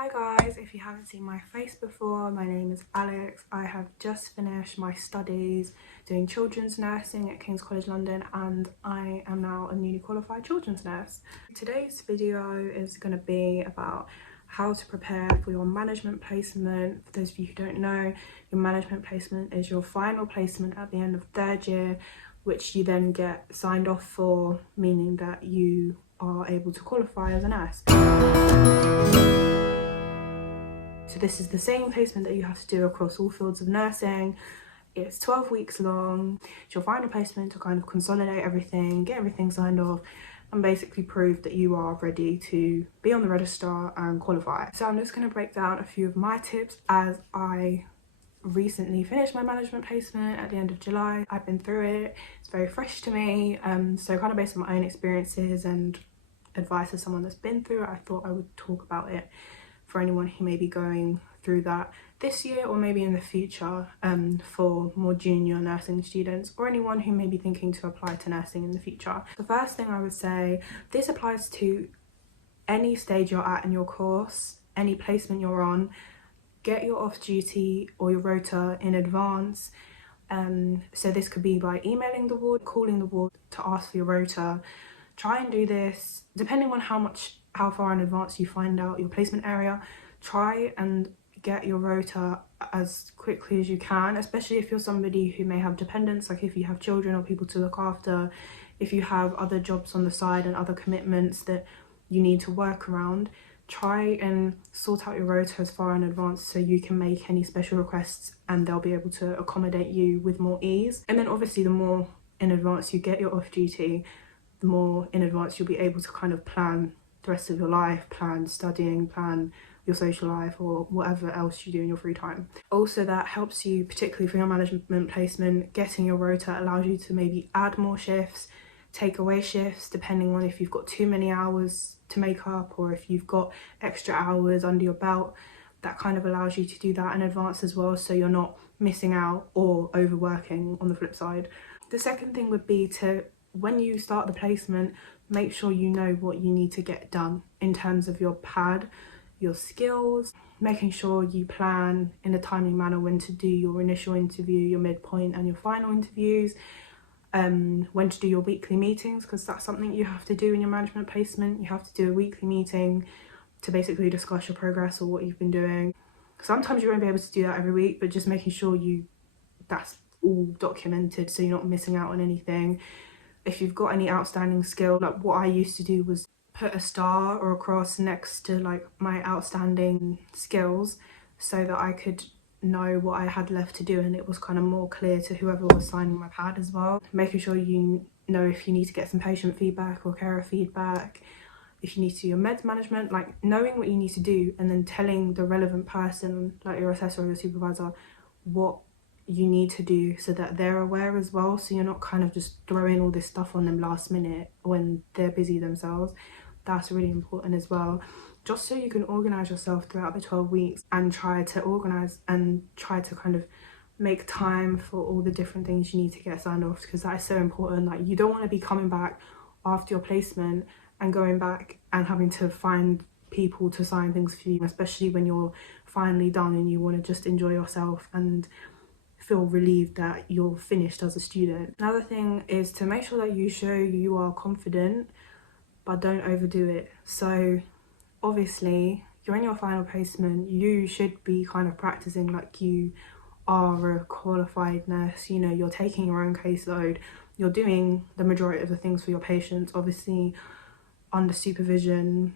Hi guys, if you haven't seen my face before, my name is Alex. I have just finished my studies doing children's nursing at King's College London, and I am now a newly qualified children's nurse. Today's video is going to be about how to prepare for your management placement. For those of you who don't know, your management placement is your final placement at the end of third year, which you then get signed off for, meaning that you are able to qualify as a nurse. So this is the same placement that you have to do across all fields of nursing. It's 12 weeks long. It's your final placement to kind of consolidate everything, get everything signed off, and basically prove that you are ready to be on the register and qualify. So I'm just going to break down a few of my tips as I recently finished my management placement at the end of July. I've been through it. It's very fresh to me. So kind of based on my own experiences and advice as someone that's been through it, I thought I would talk about it for anyone who may be going through that this year or maybe in the future, for more junior nursing students or anyone who may be thinking to apply to nursing in the future. The first thing I would say, this applies to any stage you're at in your course, any placement you're on. Get your off duty or your rotor in advance. So this could be by emailing the ward, calling the ward to ask for your rotor. Try and do this depending on how far in advance you find out your placement area. Try and get your rota as quickly as you can, especially if you're somebody who may have dependents, like if you have children or people to look after, if you have other jobs on the side and other commitments that you need to work around. Try and sort out your rota as far in advance so you can make any special requests and they'll be able to accommodate you with more ease. And then obviously the more in advance you get your off duty, the more in advance you'll be able to kind of plan the rest of your life, plan studying, plan your social life or whatever else you do in your free time. Also, that helps you, particularly for your management placement. Getting your rota allows you to maybe add more shifts, take away shifts depending on if you've got too many hours to make up or if you've got extra hours under your belt. That kind of allows you to do that in advance as well, so you're not missing out or overworking on the flip side. The second thing would be to, when you start the placement, make sure you know what you need to get done in terms of your pad, your skills, making sure you plan in a timely manner when to do your initial interview, your midpoint and your final interviews, when to do your weekly meetings, because that's something you have to do in your management placement. You have to do a weekly meeting to basically discuss your progress or what you've been doing. Sometimes you won't be able to do that every week, but just making sure that's all documented so you're not missing out on anything. If you've got any outstanding skill, like what I used to do was put a star or a cross next to like my outstanding skills so that I could know what I had left to do, and it was kind of more clear to whoever was signing my pad as well. Making sure you know if you need to get some patient feedback or carer feedback, if you need to do your meds management, like knowing what you need to do and then telling the relevant person, like your assessor or your supervisor, what you need to do so that they're aware as well, so you're not kind of just throwing all this stuff on them last minute when they're busy themselves. That's really important as well, just so you can organize yourself throughout the 12 weeks and try to organize and try to kind of make time for all the different things you need to get signed off, because that is so important. Like, you don't want to be coming back after your placement and going back and having to find people to sign things for you, especially when you're finally done and you want to just enjoy yourself and feel relieved that you're finished as a student. Another thing is to make sure that you show you are confident, but don't overdo it. So obviously you're in your final placement, you should be kind of practicing like you are a qualified nurse. You know, you're taking your own caseload, you're doing the majority of the things for your patients, obviously under supervision,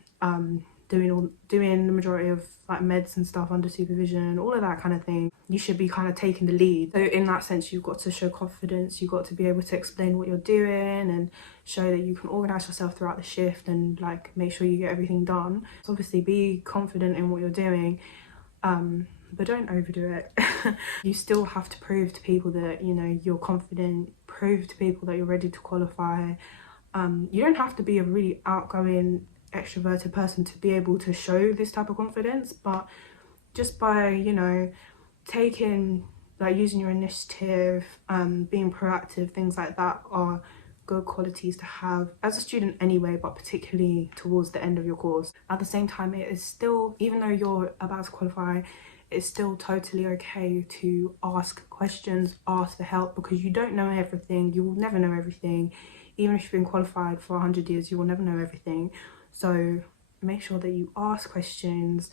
doing the majority of like meds and stuff under supervision, all of that kind of thing. You should be kind of taking the lead. So in that sense, you've got to show confidence, you've got to be able to explain what you're doing and show that you can organize yourself throughout the shift and like make sure you get everything done. So obviously be confident in what you're doing, but don't overdo it. You still have to prove to people that, you know, you're confident, prove to people that you're ready to qualify. You don't have to be a really outgoing, extroverted person to be able to show this type of confidence, but just by, you know, using your initiative, being proactive, things like that are good qualities to have as a student anyway, but particularly towards the end of your course. At the same time, it is still, even though you're about to qualify, it's still totally okay to ask questions, ask for help, because you don't know everything. You will never know everything. Even if you've been qualified for 100 years, you will never know everything. So make sure that you ask questions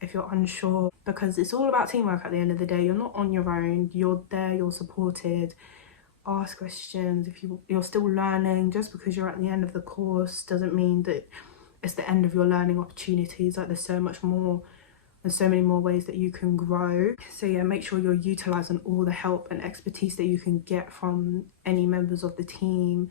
if you're unsure, because it's all about teamwork at the end of the day. You're not on your own, you're there, you're supported. Ask questions. If you're still learning, just because you're at the end of the course doesn't mean that it's the end of your learning opportunities. Like, there's so much more, there's so many more ways that you can grow. So yeah, make sure you're utilizing all the help and expertise that you can get from any members of the team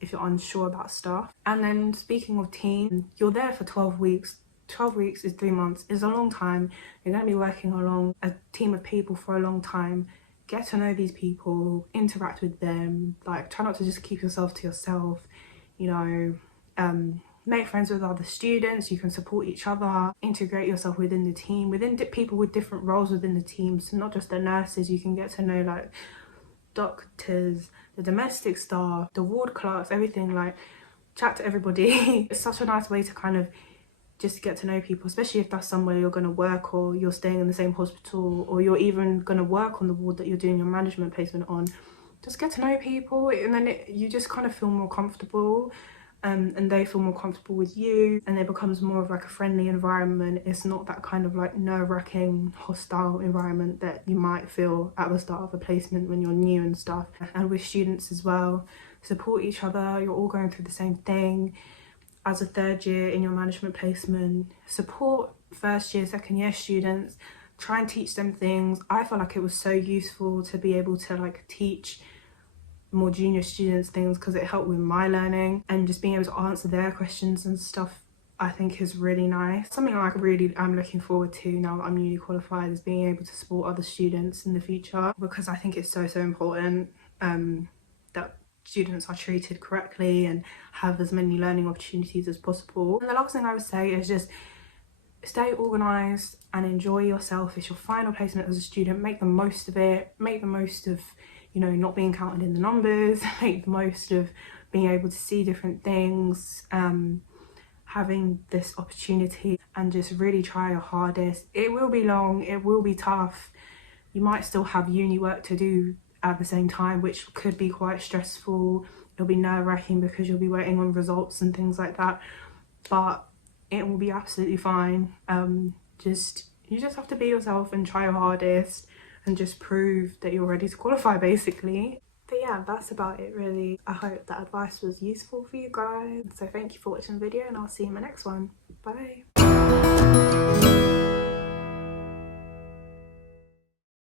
if you're unsure about stuff. And then speaking of team, you're there for 12 weeks. 12 weeks is 3 months. It's a long time. You're going to be working along a team of people for a long time. Get to know these people, interact with them. Like, try not to just keep yourself to yourself, you know. Make friends with other students. You can support each other, integrate yourself within the team, within people with different roles within the team. So not just the nurses, you can get to know like doctors, the domestic staff, the ward clerks, everything. Like, chat to everybody. It's such a nice way to kind of just get to know people, especially if that's somewhere you're going to work, or you're staying in the same hospital, or you're even going to work on the ward that you're doing your management placement on. Just get to know people, and then you just kind of feel more comfortable, and they feel more comfortable with you, and it becomes more of like a friendly environment. It's not that kind of like nerve-wracking, hostile environment that you might feel at the start of a placement when you're new and stuff. And with students as well, support each other. You're all going through the same thing. As a third year in your management placement, support first year, second year students, try and teach them things. I felt like it was so useful to be able to like teach more junior students things, because it helped with my learning, and just being able to answer their questions and stuff I think is really nice. Something I really am looking forward to now that I'm newly qualified is being able to support other students in the future, because I think it's so important that students are treated correctly and have as many learning opportunities as possible. And the last thing I would say is just stay organised and enjoy yourself. It's your final placement as a student. Make the most of it. Make the most of, you know, not being counted in the numbers. Make the most of being able to see different things, having this opportunity, and just really try your hardest. It will be long, it will be tough. You might still have uni work to do at the same time, which could be quite stressful. It'll be nerve-wracking because you'll be waiting on results and things like that, but it will be absolutely fine. You just have to be yourself and try your hardest and just prove that you're ready to qualify, basically. But yeah, that's about it really. I hope that advice was useful for you guys. So thank you for watching the video, and I'll see you in my next one. Bye.